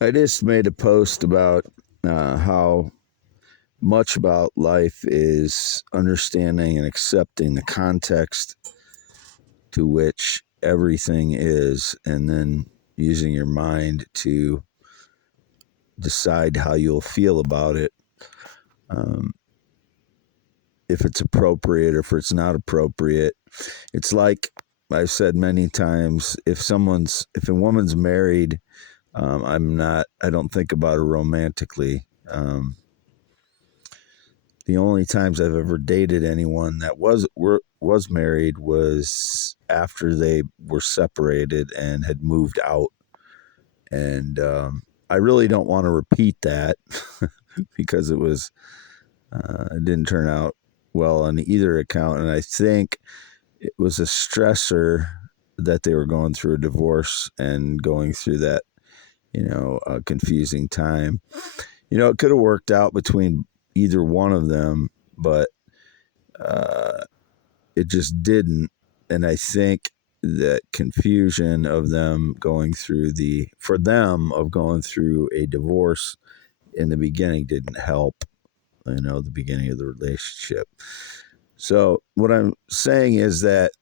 I just made a post about how much about life is understanding and accepting the context to which everything is, and then using your mind to decide how you'll feel about it. If it's appropriate or if it's not appropriate. It's like I've said many times, if a woman's married, I don't think about her romantically. The only times I've ever dated anyone that was married was after they were separated and had moved out. And I really don't want to repeat that because it didn't turn out well on either account. And I think it was a stressor that they were going through a divorce and going through that, confusing time. It could have worked out between either one of them, but it just didn't. And I think that confusion of them going through a divorce in the beginning didn't help, the beginning of the relationship. So what I'm saying is that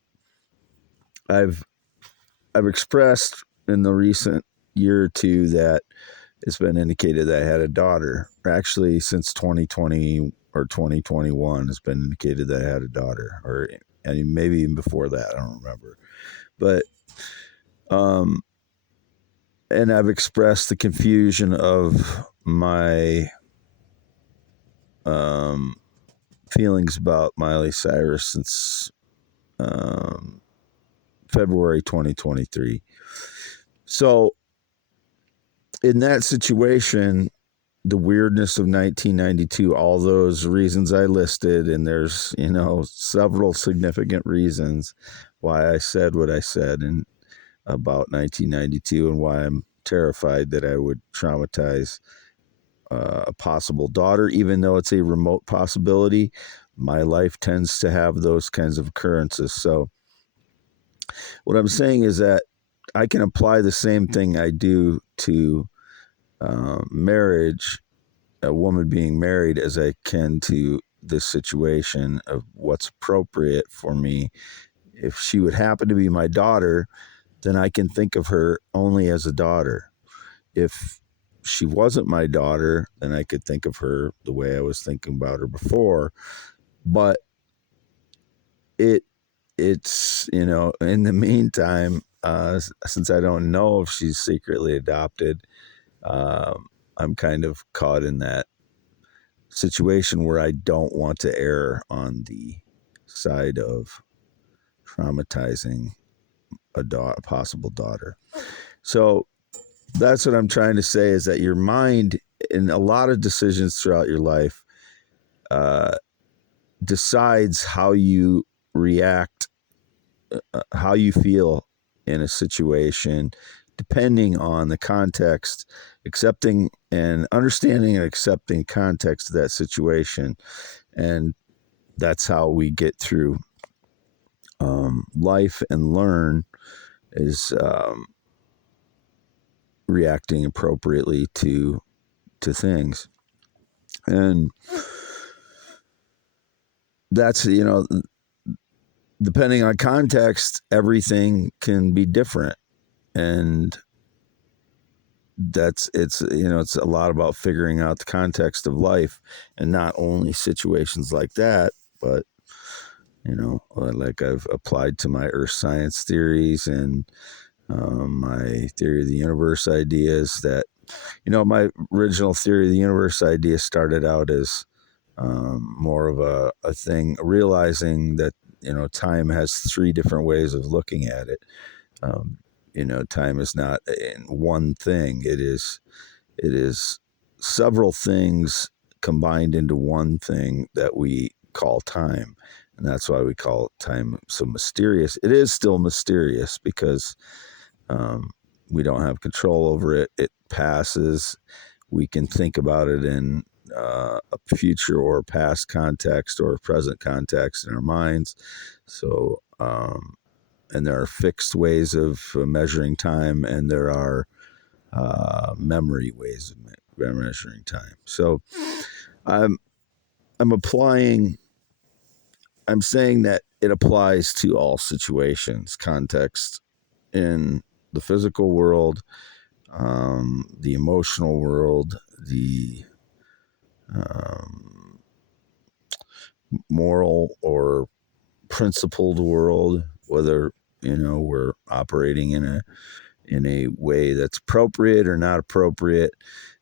I've expressed in the recent year or two that it's been indicated that I had a daughter. Actually, since 2020 or 2021, it's been indicated that I had a daughter, and maybe even before that, I don't remember. But, and I've expressed the confusion of my feelings about Miley Cyrus since February 2023. So, in that situation, the weirdness of 1992, all those reasons I listed, and there's, several significant reasons why I said what I said about 1992 and why I'm terrified that I would traumatize a possible daughter, even though it's a remote possibility. My life tends to have those kinds of occurrences. So what I'm saying is that I can apply the same thing I do to marriage, a woman being married, as I can to this situation of what's appropriate for me. If she would happen to be my daughter, then I can think of her only as a daughter. If she wasn't my daughter, then I could think of her the way I was thinking about her before. But it's in the meantime, since I don't know if she's secretly adopted, I'm kind of caught in that situation where I don't want to err on the side of traumatizing a possible daughter. So that's what I'm trying to say, is that your mind, in a lot of decisions throughout your life, decides how you react, how you feel in a situation, depending on the context, accepting and understanding and accepting context of that situation. And that's how we get through life and learn, is reacting appropriately to things. And that's, depending on context, everything can be different. And it's a lot about figuring out the context of life, and not only situations like that, but like I've applied to my earth science theories and my theory of the universe ideas. That my original theory of the universe idea started out as more of a thing, realizing that time has three different ways of looking at it. Time is not in one thing. It is several things combined into one thing that we call time. And that's why we call time so mysterious. It is still mysterious because we don't have control over it. It passes. We can think about it in a future or past context or present context in our minds. So, and there are fixed ways of measuring time, and there are memory ways of measuring time. So I'm applying. I'm saying that it applies to all situations, context in the physical world, the emotional world, the moral or principled world, whether we're operating in a way that's appropriate or not appropriate.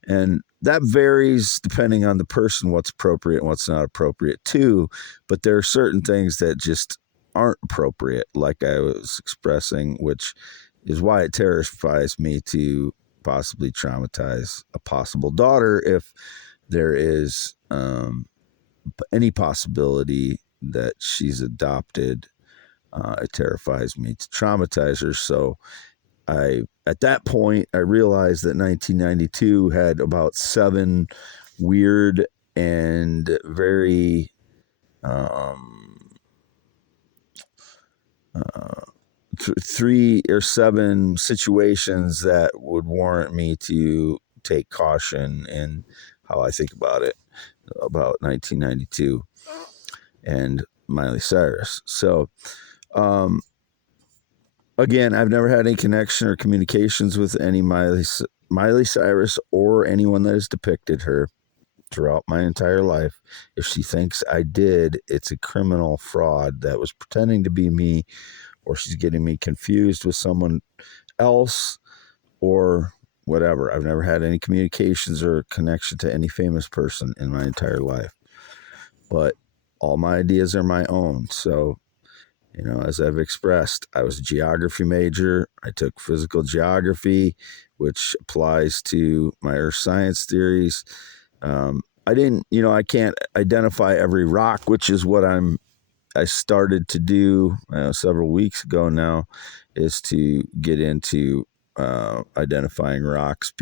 And that varies depending on the person, what's appropriate and what's not appropriate too. But there are certain things that just aren't appropriate, like I was expressing, which is why it terrifies me to possibly traumatize a possible daughter if there is any possibility that she's adopted. It terrifies me to traumatize her. So at that point, I realized that 1992 had about 7 weird and very 3 or 7 situations that would warrant me to take caution in how I think about it, about 1992 and Miley Cyrus. So, again, I've never had any connection or communications with any Miley Cyrus or anyone that has depicted her throughout my entire life. If she thinks I did, it's a criminal fraud that was pretending to be me, or she's getting me confused with someone else or whatever. I've never had any communications or connection to any famous person in my entire life. But all my ideas are my own. So, as I've expressed, I was a geography major. I took physical geography, which applies to my earth science theories. I can't identify every rock, which is what I started to do several weeks ago now, is to get into identifying rocks,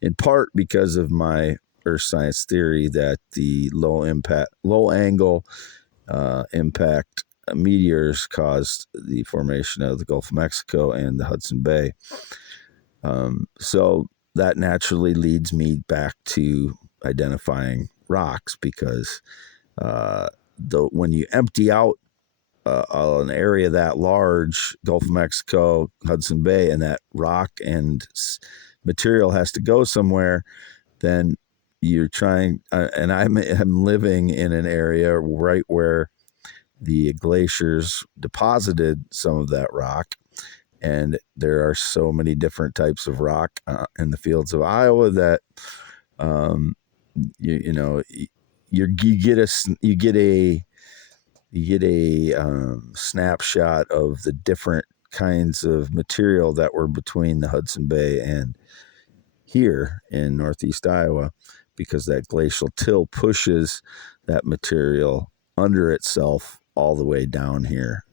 in part because of my earth science theory that the low angle impact meteors caused the formation of the Gulf of Mexico and the Hudson Bay. So that naturally leads me back to identifying rocks, because when you empty out an area that large, Gulf of Mexico, Hudson Bay, and that rock and material has to go somewhere, then you're trying, and I'm living in an area right where the glaciers deposited some of that rock. And there are so many different types of rock in the fields of Iowa that, you get a snapshot of the different kinds of material that were between the Hudson Bay and here in Northeast Iowa, because that glacial till pushes that material under itself all the way down here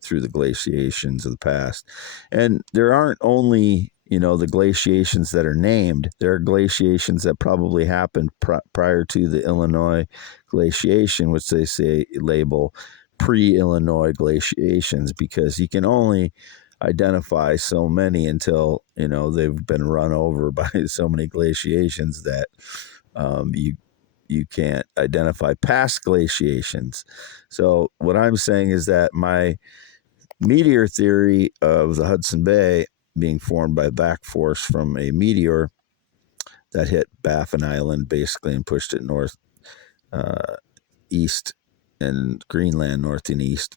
through the glaciations of the past. And there aren't only, the glaciations that are named. There are glaciations that probably happened prior to the Illinois glaciation, which they label pre-Illinois glaciations, because you can only identify so many until they've been run over by so many glaciations that you can't identify past glaciations. So what I'm saying is that my meteor theory of the Hudson Bay being formed by back force from a meteor that hit Baffin Island basically and pushed it north, east, and Greenland north and east,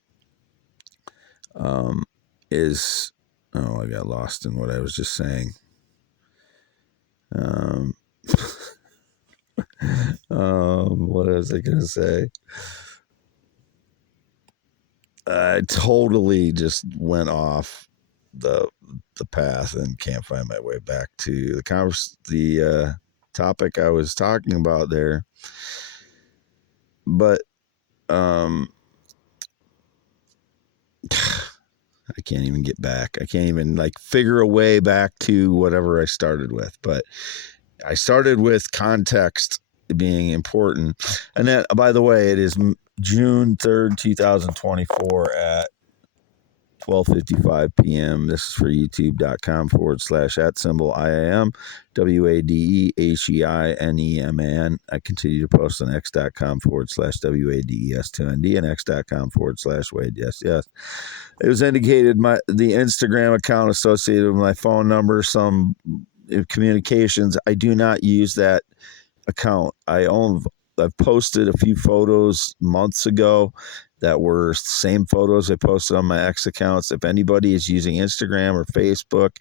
is, I got lost in what I was just saying. What was I going to say? I totally just went off the path and can't find my way back to the topic I was talking about there. But I can't even get back. I can't even figure a way back to whatever I started with. But I started with context being important. And that, by the way, it is June 3rd, 2024 at 12:55 p.m. This is for youtube.com/@IAM WADEHEINEMAN. I continue to post on x.com/WADES2ND and x.com/Wade. Yes. It was indicated the Instagram account associated with my phone number, some communications. I do not use that account. I've posted a few photos months ago that were the same photos I posted on my ex accounts. If anybody is using Instagram or Facebook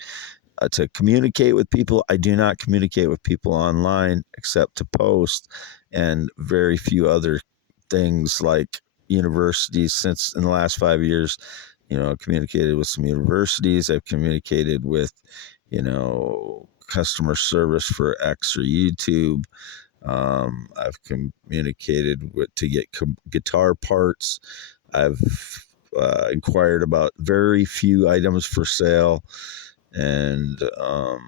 to communicate with people, I do not communicate with people online except to post, and very few other things like universities. Since in the last 5 years, I've communicated with some universities. I've communicated with, customer service for X or YouTube. I've communicated to get guitar parts. I've inquired about very few items for sale, and I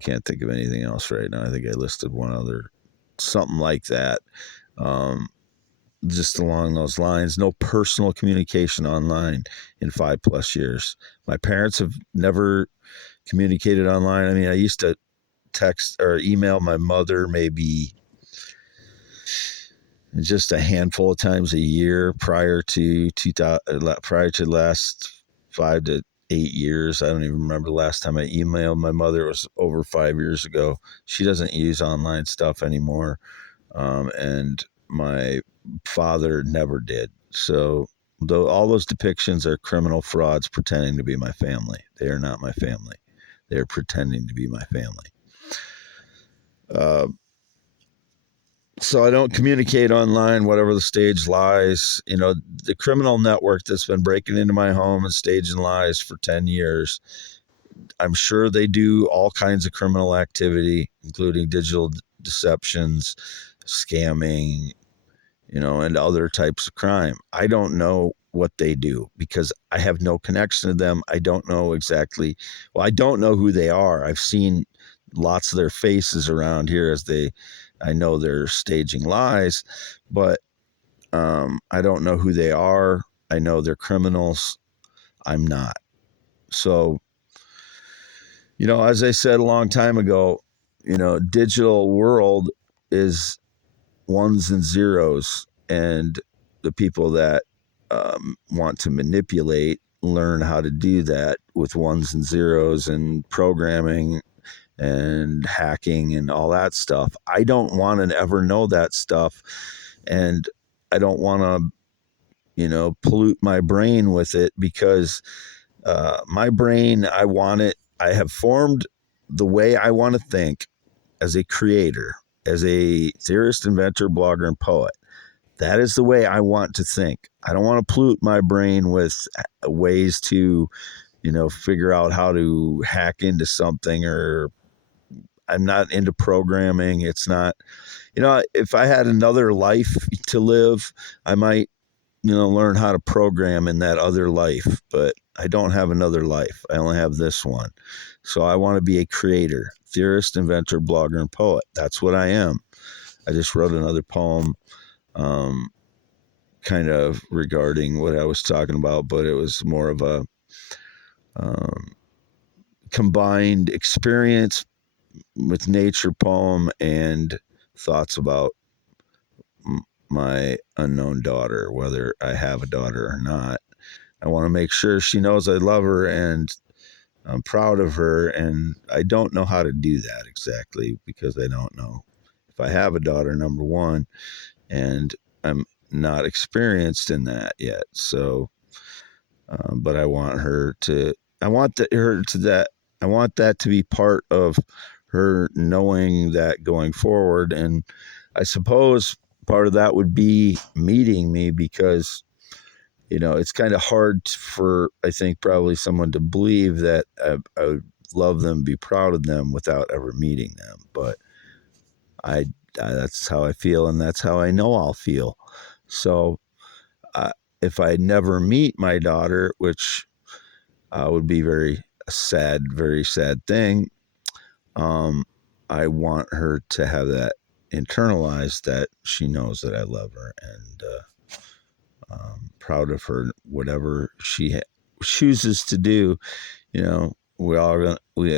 can't think of anything else right now. I think I listed one other, something like that. Just along those lines. No personal communication online in 5+ years. My parents have never communicated online. I mean, I used to text or email my mother maybe just a handful of times a year prior to the last 5 to 8 years. I don't even remember the last time I emailed my mother. It was over 5 years ago. She doesn't use online stuff anymore, and my father never did. So though all those depictions are criminal frauds pretending to be my family, they are not my family. They're pretending to be my family. So I don't communicate online, whatever the stage lies. The criminal network that's been breaking into my home and staging lies for 10 years, I'm sure they do all kinds of criminal activity, including digital deceptions, scamming, and other types of crime. I don't know what they do because I have no connection to them. I don't know exactly. Well, I don't know who they are. I've seen lots of their faces around here I know they're staging lies, but I don't know who they are. I know they're criminals. I'm not. So, as I said a long time ago, digital world is ones and zeros, and the people that want to manipulate learn how to do that with ones and zeros and programming and hacking and all that stuff. I don't want to ever know that stuff, and I don't want to pollute my brain with it, because my brain, I have formed the way I want to think as a creator, as a theorist, inventor, blogger, and poet. That is the way I want to think. I don't want to pollute my brain with ways to, figure out how to hack into something, or I'm not into programming. It's not, if I had another life to live, I might, learn how to program in that other life, but I don't have another life. I only have this one. So I want to be a creator, theorist, inventor, blogger, and poet. That's what I am. I just wrote another poem, kind of regarding what I was talking about, but it was more of a combined experience with nature poem and thoughts about my unknown daughter, whether I have a daughter or not. I want to make sure she knows I love her and I'm proud of her, and I don't know how to do that exactly, because I don't know if I have a daughter, number one, and I'm not experienced in that yet. So, but I want that to be part of her knowing that going forward. And I suppose part of that would be meeting me, because it's kind of hard for, I think, probably someone to believe that I would love them, be proud of them without ever meeting them. But that's how I feel, and that's how I know I'll feel. So if I never meet my daughter, which would be very sad thing, I want her to have that internalized, that she knows that I love her, and Proud of her, whatever she chooses to do. You know, we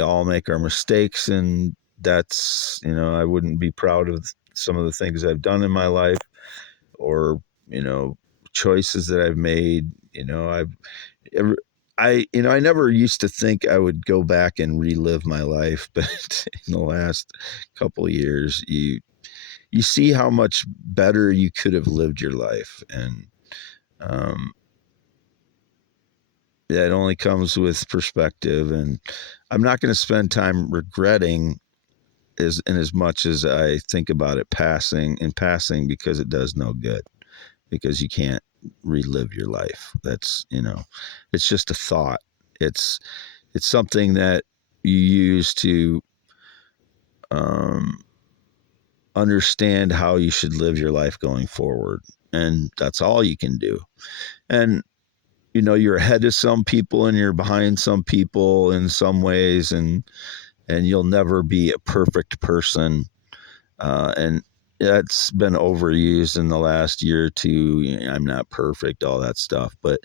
all make our mistakes, and that's, you know, I wouldn't be proud of some of the things I've done in my life, or, you know, choices that I've made. You know, I never used to think I would go back and relive my life, but in the last couple of years, you see how much better you could have lived your life. And um, yeah, it only comes with perspective. And I'm not going to spend time regretting as much as I think about it in passing, because it does no good, because you can't relive your life. That's, you know, it's just a thought. It's something that you use to um, understand how you should live your life going forward. And that's all you can do. And, you know, you're ahead of some people and you're behind some people in some ways, and you'll never be a perfect person. And that's been overused in the last year or two. You know, I'm not perfect, all that stuff, but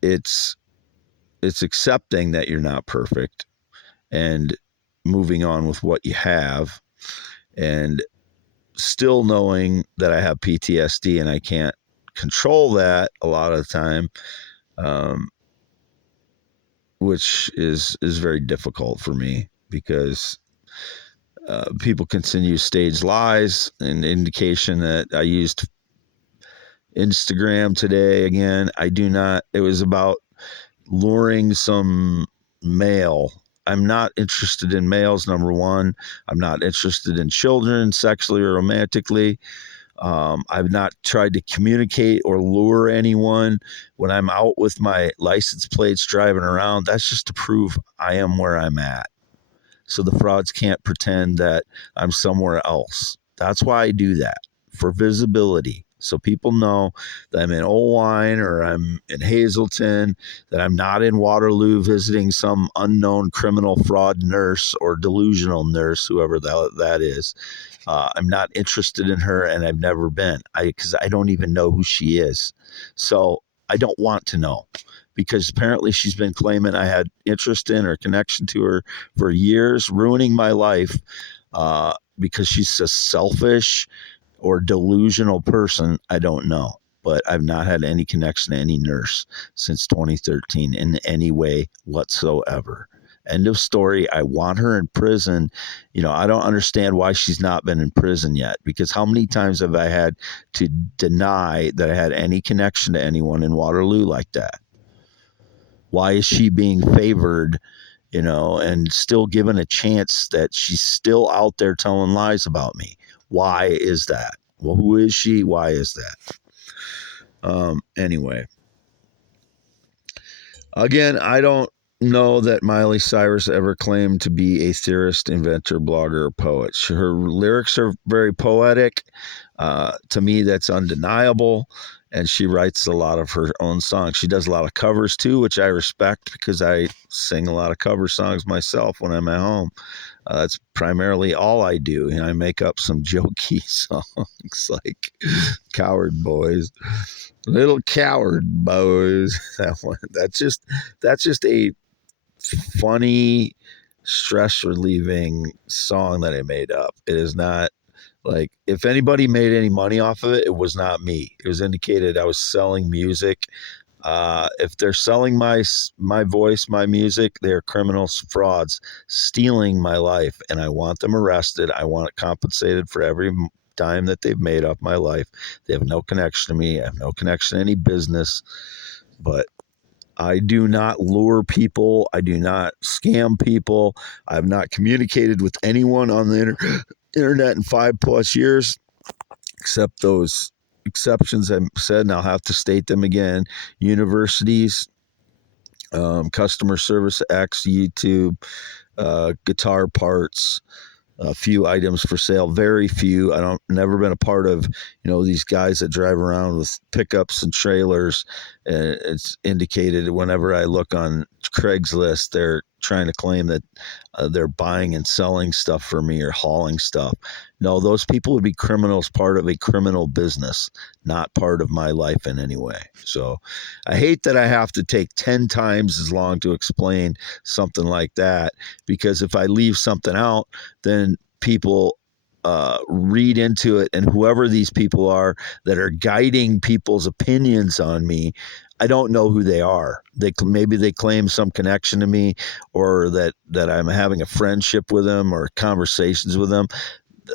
it's accepting that you're not perfect and moving on with what you have, and still knowing that I have PTSD and I can't control that a lot of the time, um, which is very difficult for me, because people continue to stage lies, an indication that I used Instagram today again. I do not. It was about luring some male. I'm not interested in males, number one. I'm not interested in children sexually or romantically. I've not tried to communicate or lure anyone. When I'm out with my license plates driving around, that's just to prove I am where I'm at, so the frauds can't pretend that I'm somewhere else. That's why I do that, for visibility, so people know that I'm in Oelwein or I'm in Hazleton, that I'm not in Waterloo visiting some unknown criminal fraud nurse or delusional nurse, whoever that is. I'm not interested in her, and I've never been, because I don't even know who she is. So I don't want to know, because apparently she's been claiming I had interest in or connection to her for years, ruining my life, because she's a selfish or delusional person. I don't know, but I've not had any connection to any nurse since 2013 in any way whatsoever. End of story. I want her in prison. You know, I don't understand why she's not been in prison yet, because how many times have I had to deny that I had any connection to anyone in Waterloo like that? Why is she being favored, you know, and still given a chance, that she's still out there telling lies about me? Why is that? Well, who is she? Why is that? Anyway, again, I don't know that Miley Cyrus ever claimed to be a theorist, inventor, blogger, or poet. Her lyrics are very poetic. To me, that's undeniable. And she writes a lot of her own songs. She does a lot of covers too, which I respect, because I sing a lot of cover songs myself when I'm at home. That's primarily all I do. And I make up some jokey songs like Coward Boys, Little Coward Boys. That one. That's just a funny, stress relieving song that I made up. It is not, like, if anybody made any money off of it, it was not me. It was indicated I was selling music. If they're selling my voice, my music, they're criminals, frauds, stealing my life, and I want them arrested. I want it compensated for every dime that they've made off my life. They have no connection to me. I have no connection to any business, but I do not lure people. I do not scam people. I have not communicated with anyone on the internet in 5+ years, except those exceptions I said, and I'll have to state them again: universities, customer service X, YouTube, guitar parts, a few items for sale, very few. I don't never been a part of, you know, these guys that drive around with pickups and trailers. And it's indicated whenever I look on Craigslist, they're trying to claim that they're buying and selling stuff for me or hauling stuff. No, those people would be criminals, part of a criminal business, not part of my life in any way. So I hate that I have to take 10 times as long to explain something like that, because if I leave something out, then people read into it, and whoever these people are that are guiding people's opinions on me, I don't know who they are. Maybe they claim some connection to me, or that I'm having a friendship with them or conversations with them.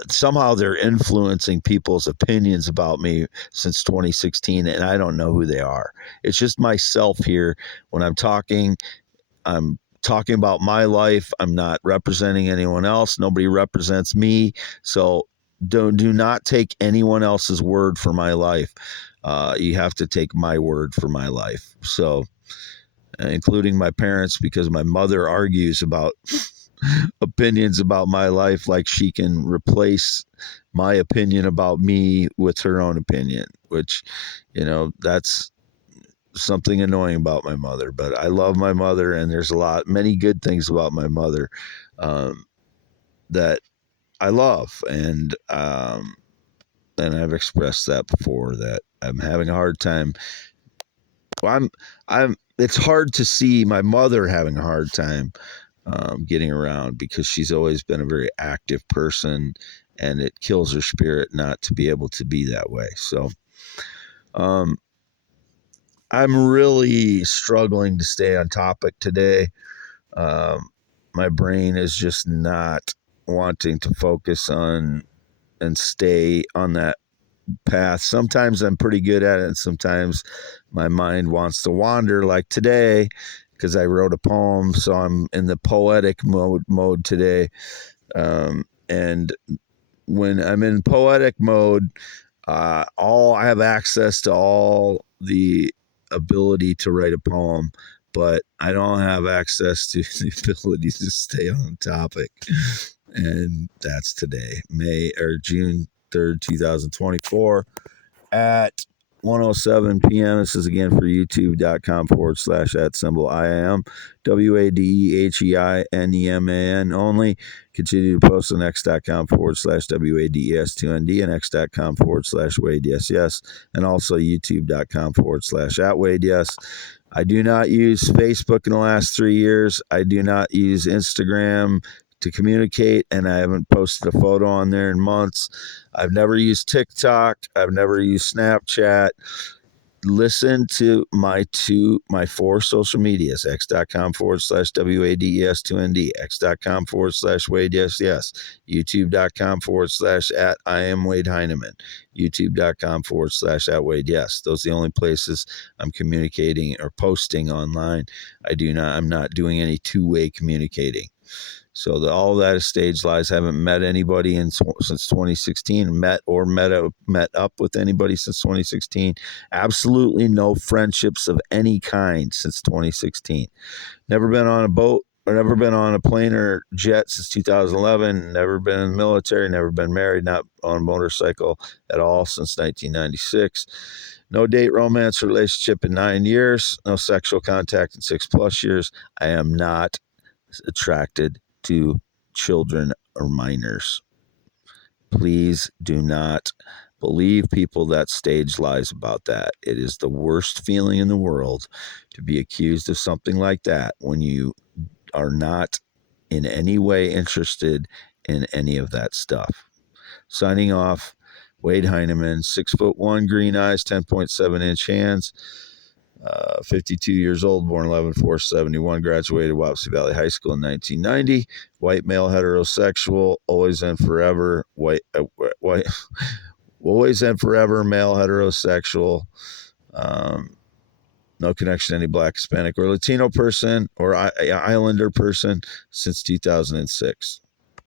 Somehow they're influencing people's opinions about me since 2016, and I don't know who they are. It's just myself here. When I'm talking about my life. I'm not representing anyone else. Nobody represents me. So do not take anyone else's word for my life. You have to take my word for my life. So, including my parents, because my mother argues about opinions about my life like she can replace my opinion about me with her own opinion, which, that's something annoying about my mother. But I love my mother, and there's many good things about my mother that I love, and I've expressed that before, that I'm having a hard time. It's hard to see my mother having a hard time getting around, because she's always been a very active person, and it kills her spirit not to be able to be that way. So, I'm really struggling to stay on topic today. My brain is just not wanting to focus on and stay on that path. Sometimes I'm pretty good at it, and sometimes my mind wants to wander, like today, because I wrote a poem. So I'm in the poetic mode today. And when I'm in poetic mode, I have access to all the ability to write a poem, but I don't have access to the ability to stay on topic. And that's today, June 3rd, 2024 at 1:07 p.m. This is again for youtube.com/@IAM WADEHEINEMAN only. Continue to post on x.com/WADES2ND and x.com/WadeYesYes, and also youtube.com/@WadeYes. I do not use Facebook in the last 3 years. I do not use Instagram to communicate, and I haven't posted a photo on there in months. I've never used TikTok. I've never used Snapchat. Listen to my 4 social medias: x.com/WADES2ND, x.com/WadeYesYes, youtube.com/@IamWadeHeineman, youtube.com/@WadeYes. Those are the only places I'm communicating or posting online. I'm not doing any two-way communicating. So all of that is stage lies. I haven't met anybody since 2016, met up with anybody since 2016. Absolutely no friendships of any kind since 2016. Never been on a boat, or never been on a plane or jet since 2011. Never been in the military, never been married, not on a motorcycle at all since 1996. No date, romance, relationship in 9 years. No sexual contact in 6+ years. I am not attracted to children or minors. Please do not believe people that stage lies about that. It is the worst feeling in the world to be accused of something like that when you are not in any way interested in any of that stuff. Signing off, Wade Heineman, 6'1", green eyes, 10.7-inch hands. 52 years old, born 11/4/71, graduated Wapsie Valley High School in 1990. White male, heterosexual, always and forever. Always and forever male, heterosexual. No connection to any Black, Hispanic, or Latino person or Islander person since 2006.